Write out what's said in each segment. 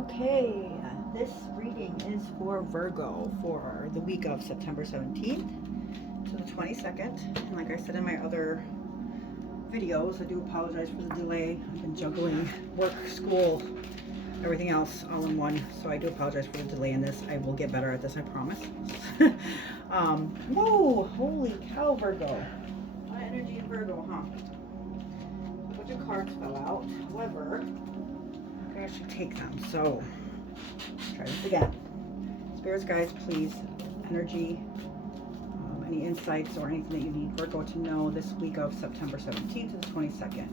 Okay, this reading is for Virgo for the week of September 17th to the 22nd. And like I said in my other videos, I do apologize for the delay. I've been juggling work, school, everything else all in one. So I do apologize for the delay in this. I will get better at this, I promise. Whoa, holy cow, Virgo. A lot of energy in Virgo, huh? A bunch of cards fell out. However, I should take them. So try this again. Spirits, guys, please, energy, any insights or anything that you need Virgo to know this week of September 17th to the 22nd.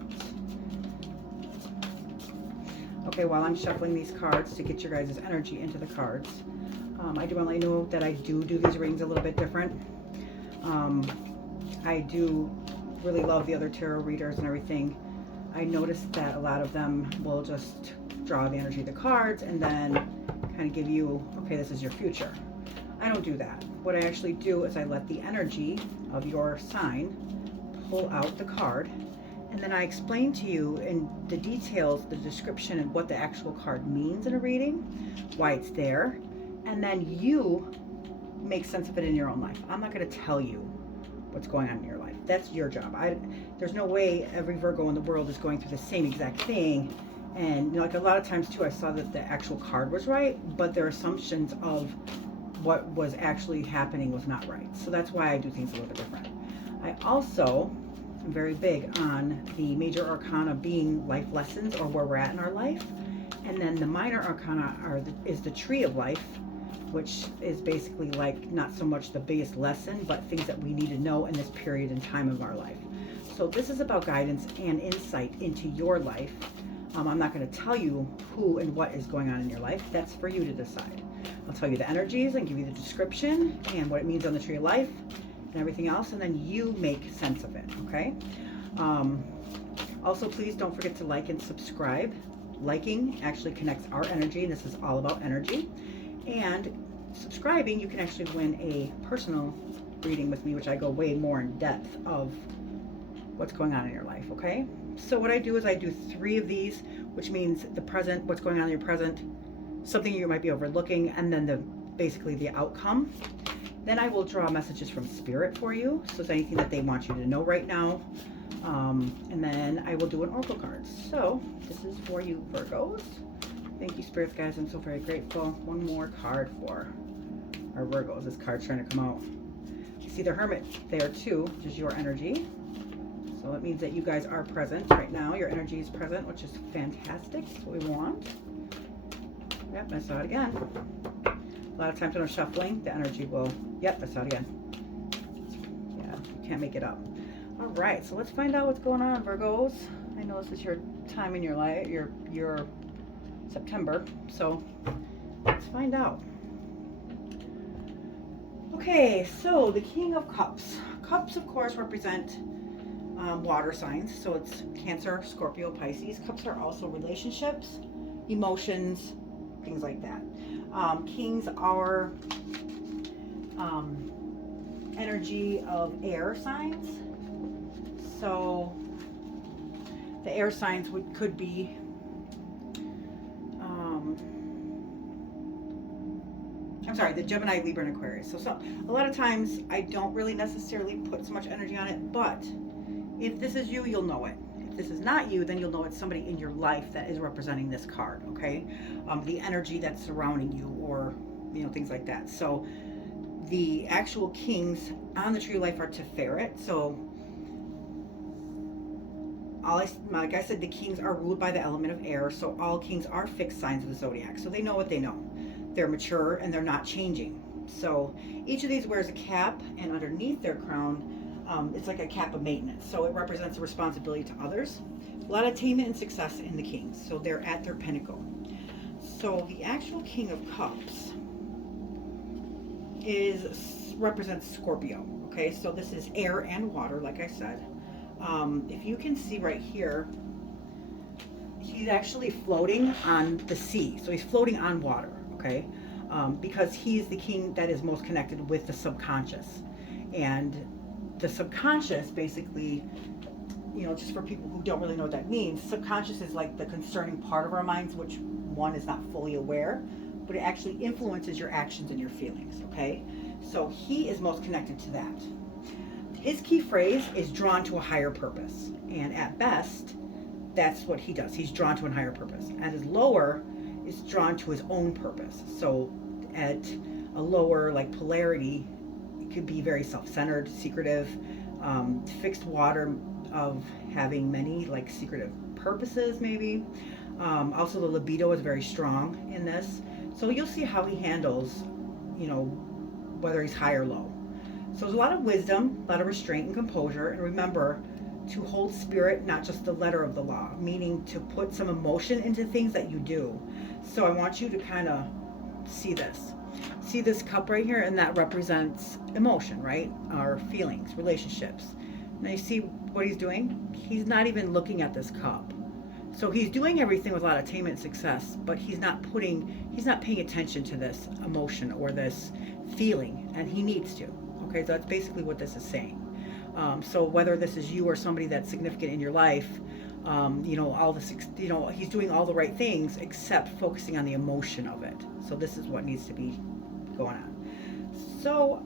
Okay, while I'm shuffling these cards to get your guys' energy into the cards, I do want to let you know that I do these readings a little bit different. I do really love the other tarot readers and everything. I noticed that a lot of them will just draw the energy of the cards and then kind of give you, okay, this is your future. I don't do that. What I actually do is I let the energy of your sign pull out the card, and then I explain to you in the details, the description, and what the actual card means in a reading, why it's there, and then you make sense of it in your own life. I'm not going to tell you what's going on in your life. That's your job. There's no way every Virgo in the world is going through the same exact thing. And like a lot of times too, I saw that the actual card was right, but their assumptions of what was actually happening was not right. So that's why I do things a little bit different. I also am very big on the major arcana being life lessons, or where we're at in our life. And then the minor arcana is the tree of life, which is basically like not so much the biggest lesson, but things that we need to know in this period and time of our life. So this is about guidance and insight into your life. I'm not going to tell you who and what is going on in your life. That's for you to decide. I'll tell you the energies and give you the description and what it means on the tree of life and everything else, and then you make sense of it, okay? Also, please don't forget to like and subscribe. Liking actually connects our energy, and this is all about energy. And subscribing, you can actually win a personal reading with me, which I go way more in depth of what's going on in your life, okay? So what I do is I do 3 of these, which means the present, what's going on in your present, something you might be overlooking, and then basically the outcome. Then I will draw messages from Spirit for you, so it's anything that they want you to know right now. And then I will do an oracle card. So this is for you, Virgos. Thank you, Spirits, guys. I'm so very grateful. One more card for our Virgos. This card's trying to come out. You see the Hermit there too, which is your energy. So it means that you guys are present right now. Your energy is present, which is fantastic. That's what we want. Yep, I saw it again. A lot of times when I'm shuffling, the energy will, yep, I saw it again. Yeah, you can't make it up. All right, so let's find out what's going on, Virgos. I know this is your time in your life, your September, so let's find out. Okay, so the King of Cups. Cups, of course, represent water signs, so it's Cancer, Scorpio, Pisces. Cups are also relationships, emotions, things like that. Kings are energy of air signs, so the air signs could be the Gemini, Libra, and Aquarius. So a lot of times I don't really necessarily put so much energy on it, but if this is you, you'll know it. If this is not you, then you'll know it's somebody in your life that is representing this card, okay? The energy that's surrounding you, or, you know, things like that. So the actual kings on the tree of life are Teferet. So like I said, the kings are ruled by the element of air. So all kings are fixed signs of the zodiac. So they know what they know. They're mature and they're not changing. So each of these wears a cap, and underneath their crown, it's like a cap of maintenance. So it represents a responsibility to others. A lot of attainment and success in the kings. So they're at their pinnacle. So the actual King of Cups represents Scorpio. Okay, so this is air and water, like I said. If you can see right here, he's actually floating on the sea. So he's floating on water, okay? Because he's the king that is most connected with the subconscious. And the subconscious, basically, you know, just for people who don't really know what that means, subconscious is like the concerning part of our minds, which one is not fully aware, but it actually influences your actions and your feelings, okay? So he is most connected to that. His key phrase is drawn to a higher purpose. And at best, that's what he does. He's drawn to a higher purpose. At his lower, is drawn to his own purpose. So at a lower like polarity, it could be very self-centered, secretive, fixed water of having many like secretive purposes maybe. Also the libido is very strong in this. So you'll see how he handles, whether he's high or low. So there's a lot of wisdom, a lot of restraint and composure. And remember to hold spirit, not just the letter of the law, meaning to put some emotion into things that you do. So I want you to kind of see this. See this cup right here, and that represents emotion, right? Our feelings, relationships. Now you see what he's doing? He's not even looking at this cup. So he's doing everything with a lot of attainment and success, but he's not paying attention to this emotion or this feeling, and he needs to. Okay, so that's basically what this is saying. So whether this is you or somebody that's significant in your life, all this, he's doing all the right things except focusing on the emotion of it. So this is what needs to be going on. So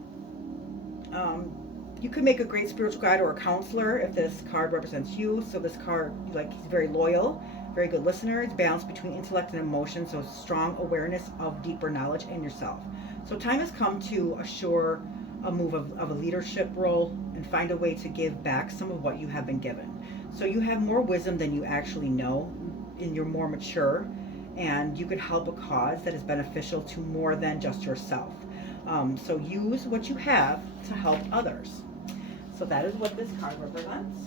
you could make a great spiritual guide or a counselor if this card represents you. So this card, he's very loyal, very good listener. It's balanced between intellect and emotion, so strong awareness of deeper knowledge in yourself. So time has come to assure a move of a leadership role and find a way to give back some of what you have been given. So you have more wisdom than you actually know, and you're more mature, and you could help a cause that is beneficial to more than just yourself. So use what you have to help others. So that is what this card represents.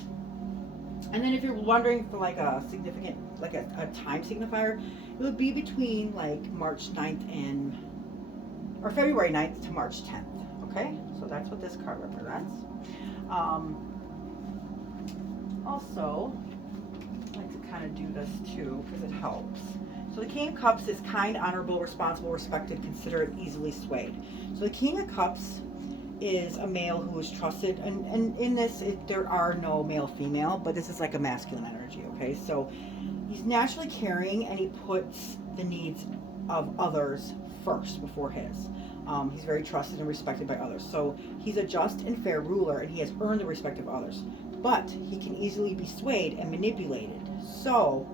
And then if you're wondering for like a significant, like a time signifier, it would be between like March 9th or February 9th to March 10th. Okay, so that's what this card represents. Also, I like to kind of do this too because it helps. So the King of Cups is kind, honorable, responsible, respected, considerate, easily swayed. So the King of Cups is a male who is trusted, and in this there are no male female, but this is like a masculine energy. Okay, so he's naturally caring, and he puts the needs of others first before his. He's very trusted and respected by others. So he's a just and fair ruler, and he has earned the respect of others. But he can easily be swayed and manipulated. So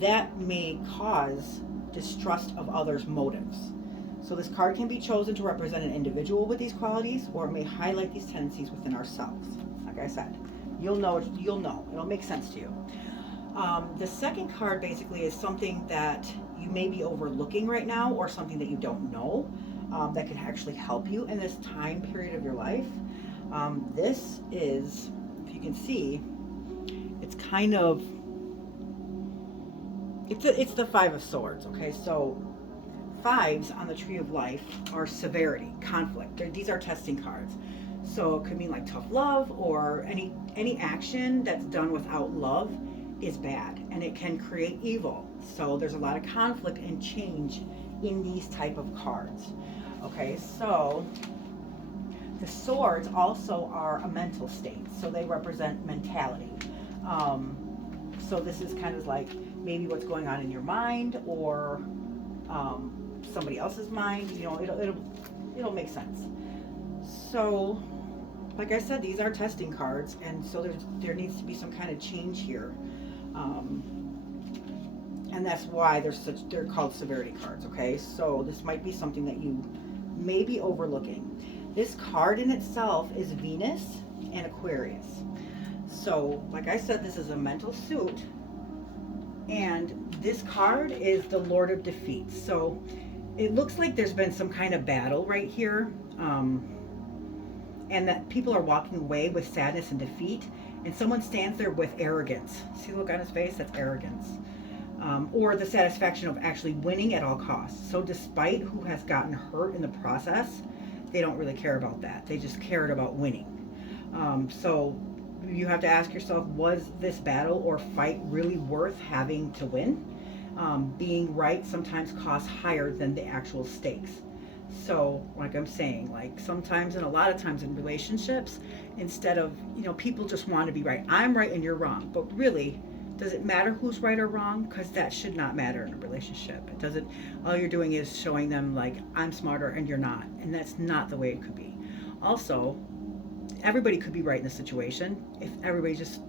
that may cause distrust of others' motives. So this card can be chosen to represent an individual with these qualities, or it may highlight these tendencies within ourselves. Like I said, you'll know. It'll make sense to you. The second card basically is something that you may be overlooking right now, or something that you don't know. That can actually help you in this time period of your life. This is, if you can see, it's kind of, it's the Five of Swords. Okay, so fives on the Tree of Life are severity, conflict. These are testing cards. So it could mean like tough love, or any action that's done without love is bad, and it can create evil. So there's a lot of conflict and change in these type of cards. Okay, so the swords also are a mental state, so they represent mentality. So this is kind of like maybe what's going on in your mind, or somebody else's mind. It'll make sense. So like I said, these are testing cards, and so there needs to be some kind of change here. And that's why they're called severity cards. Okay, so this might be something that you may be overlooking. This card in itself is Venus and Aquarius. So like I said, this is a mental suit, and this card is the Lord of Defeat. So it looks like there's been some kind of battle right here, and that people are walking away with sadness and defeat, and someone stands there with arrogance. See the look on his face? That's arrogance. Or the satisfaction of actually winning at all costs. So despite who has gotten hurt in the process, they don't really care about that. They just cared about winning. So you have to ask yourself, was this battle or fight really worth having to win? Being right sometimes costs higher than the actual stakes. So like I'm saying, like sometimes and a lot of times in relationships, instead of, people just want to be right. I'm right and you're wrong. But really, Does it matter who's right or wrong? Because that should not matter in a relationship. It doesn't. All you're doing is showing them like, I'm smarter and you're not, and that's not the way it could be. Also, everybody could be right in the situation if everybody just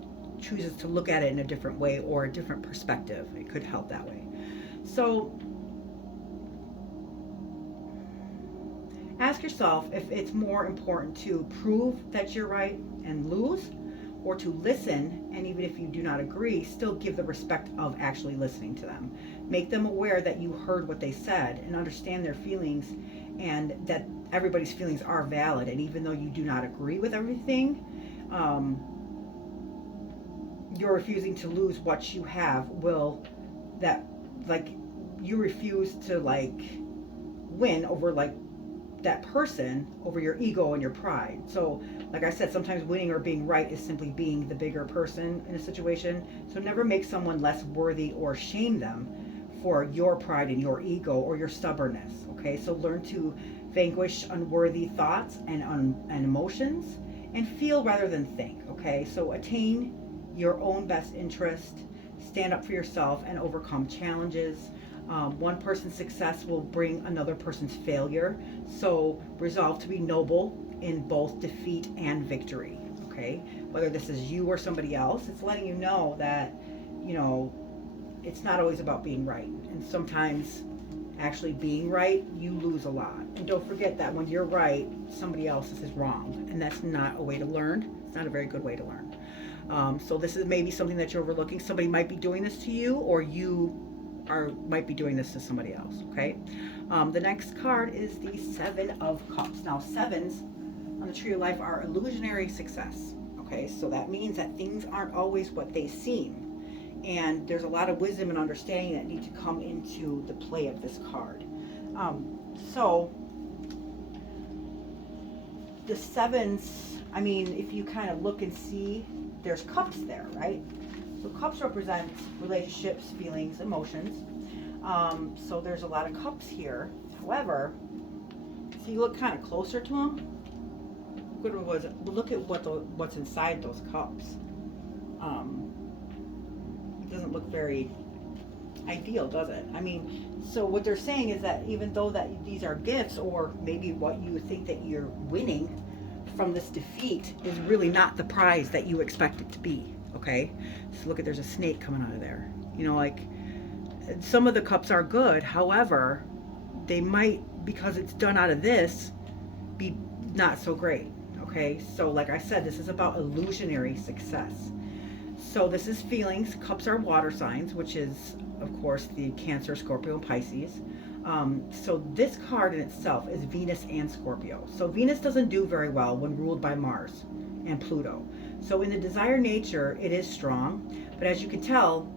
chooses to look at it in a different way or a different perspective. It could help that way. So ask yourself if it's more important to prove that you're right and lose, or to listen, and even if you do not agree, still give the respect of actually listening to them. Make them aware that you heard what they said and understand their feelings, and that everybody's feelings are valid. And even though you do not agree with everything, you're refusing to lose what you have. Will that, like, you refuse to like win over like that person over your ego and your pride. So like I said, sometimes winning or being right is simply being the bigger person in a situation. So never make someone less worthy or shame them for your pride and your ego or your stubbornness. Okay, so learn to vanquish unworthy thoughts and emotions, and feel rather than think. Okay, so attain your own best interest, stand up for yourself, and overcome challenges. One person's success will bring another person's failure. So resolve to be noble in both defeat and victory. Okay, whether this is you or somebody else, it's letting you know that, you know, it's not always about being right. And sometimes actually being right, you lose a lot. And don't forget that when you're right, somebody else is wrong. And that's not a way to learn. It's not a very good way to learn. So this is maybe something that you're overlooking. Somebody might be doing this to you, or you might be doing this to somebody else. Okay. The next card is the Seven of Cups. Now, sevens on the Tree of Life are illusionary success. Okay, so that means that things aren't always what they seem, and there's a lot of wisdom and understanding that need to come into the play of this card. So the sevens, I mean, if you kind of look and see, there's cups there, right? So cups represent relationships, feelings, emotions. So there's a lot of cups here. However, if you look kind of closer to them, look at what's inside those cups. It doesn't look very ideal, does it? I mean, so what they're saying is that even though that these are gifts, or maybe what you think that you're winning from this defeat is really not the prize that you expect it to be. Okay, so look at, there's a snake coming out of there. You know, like, some of the cups are good. However, they might, because it's done out of this, be not so great. Okay, so like I said, this is about illusionary success. So this is feelings. Cups are water signs, which is, of course, the Cancer, Scorpio, and Pisces. So this card in itself is Venus and Scorpio. So Venus doesn't do very well when ruled by Mars and Pluto. So in the desire nature, it is strong. But as you can tell,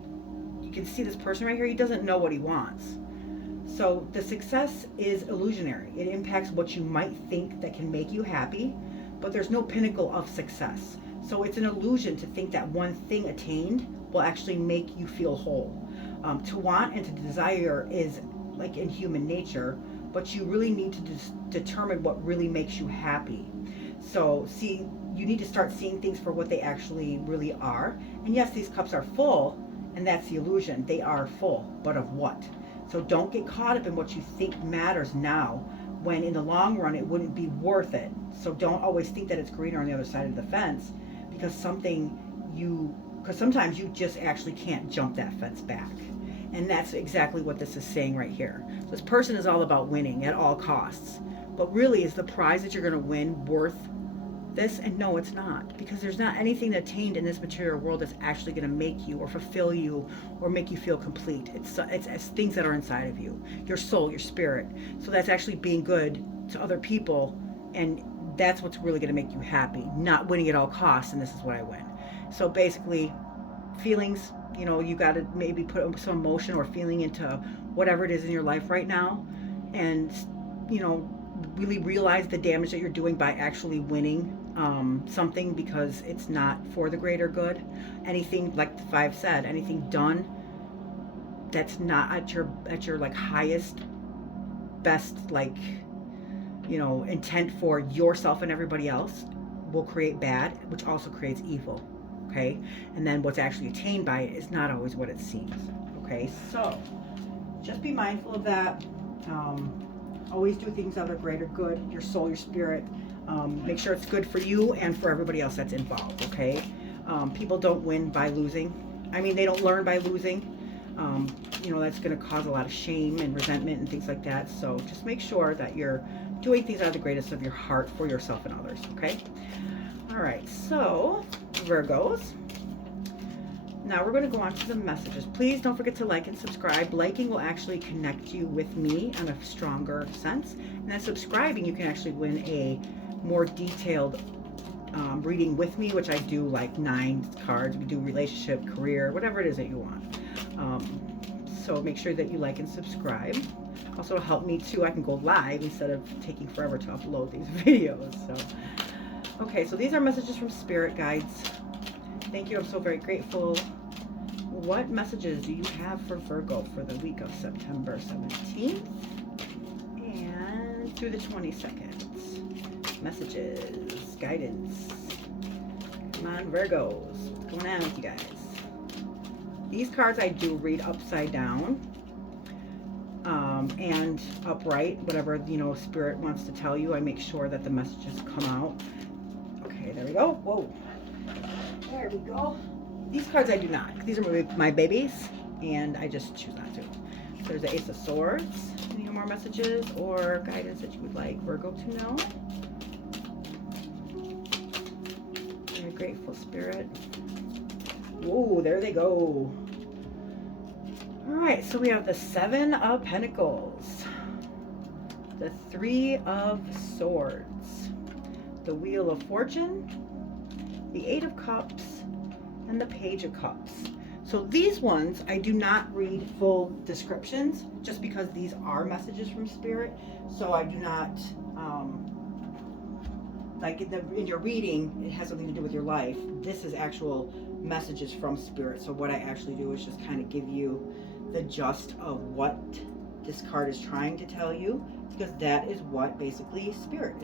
you can see this person right here, he doesn't know what he wants. So the success is illusionary. It impacts what you might think that can make you happy, but there's no pinnacle of success. So it's an illusion to think that one thing attained will actually make you feel whole. To want and to desire is like in human nature, but you really need to determine what really makes you happy. So see, you need to start seeing things for what they actually really are. And yes, these cups are full, and that's the illusion. They are full, but of what? So don't get caught up in what you think matters now, when in the long run it wouldn't be worth it. So don't always think that it's greener on the other side of the fence, because sometimes you just actually can't jump that fence back. And that's exactly what this is saying right here. So this person is all about winning at all costs. But really, is the prize that you're going to win worth this? And no, it's not, because there's not anything attained in this material world that's actually going to make you or fulfill you or make you feel complete. It's things that are inside of you, your soul, your spirit. So that's actually being good to other people, and that's what's really going to make you happy, not winning at all costs. And this is what I win. So basically, feelings, you know, you got to maybe put some emotion or feeling into whatever it is in your life right now, and, you know, really realize the damage that you're doing by actually winning something, because it's not for the greater good. Anything, like the five said, anything done that's not at your like highest, best, like, you know, intent for yourself and everybody else will create bad, which also creates evil. okay? And then what's actually attained by it is not always what it seems, okay? So just be mindful of that. Always do things out of greater good, your soul, your spirit. Make sure it's good for you and for everybody else that's involved, okay? People don't win by losing. I mean, they don't learn by losing. You know, that's going to cause a lot of shame and resentment and things like that. So just make sure that you're doing things out of the greatest of your heart for yourself and others, okay? All right, so Virgos. Now we're going to go on to the messages. Please don't forget to like and subscribe. Liking will actually connect you with me in a stronger sense. And then subscribing, you can actually win a more detailed reading with me, which I do like 9 cards. We do relationship, career, whatever it is that you want. So make sure that you like and subscribe. Also help me too. I can go live instead of taking forever to upload these videos. So, okay, so these are messages from spirit guides. Thank you. I'm so very grateful. What messages do you have for Virgo for the week of September 17th and through the 22nd? Messages, guidance. Come on, Virgos. What's going on with you guys? These cards I do read upside down and upright. Whatever, you know, spirit wants to tell you, I make sure that the messages come out. Okay, there we go. Whoa. There we go. These cards I do not. These are my babies, and I just choose not to. There's the Ace of Swords. Any more messages or guidance that you would like Virgo to know? Very grateful, Spirit. Whoa, there they go. All right, so we have the 7 of Pentacles, the 3 of Swords, the Wheel of Fortune, the 8 of Cups, and the Page of Cups. So these ones, I do not read full descriptions just because these are messages from Spirit. So I do not, like in your reading, it has something to do with your life. This is actual messages from Spirit. So what I actually do is just kind of give you the gist of what this card is trying to tell you, because that is what basically Spirit is